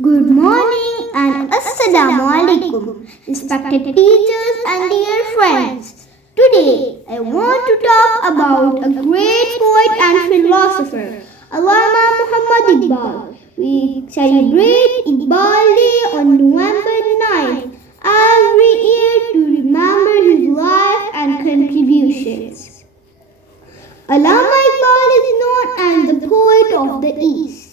Good morning and Assalamu alaikum, respected teachers and dear friends. Today I want to talk about a great poet and philosopher, Allama Iqbal. We celebrate Iqbal Day on November 9th every year to remember his life and contributions. Allama Iqbal is known as the poet of the East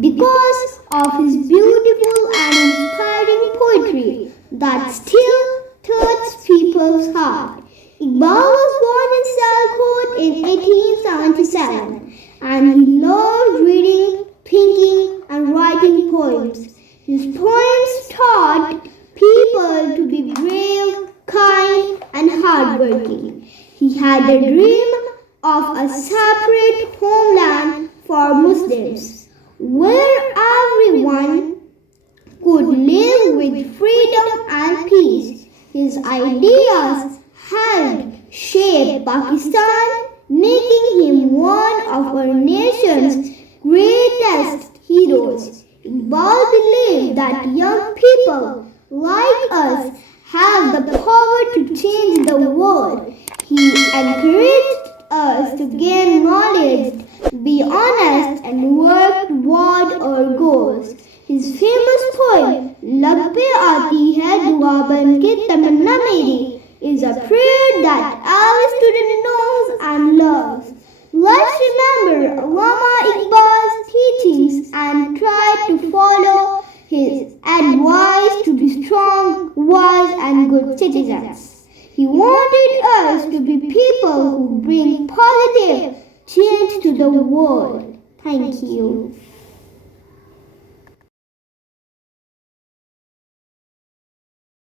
because of his beautiful and inspiring poetry that still touches people's heart. Iqbal was born in Sialkot in 1877 and he loved reading, thinking and writing poems. His poems taught people to be brave, kind and hardworking. He had a dream of a separate homeland for Muslims, where everyone could live with freedom and peace. His ideas helped shape Pakistan, making him one of our nation's greatest heroes. Iqbal believed that young people like us have the power to change the world. He encouraged us to gain knowledge, be honest and work toward our goals. His famous poem, Lag pe aati hai dua ban ke tamanna meri, is a prayer that every student knows and loves. Let's remember Allama Iqbal's teachings and try to follow his advice to be strong, wise and good citizens. He wanted us to be people who bring positive change to the world. Thank you.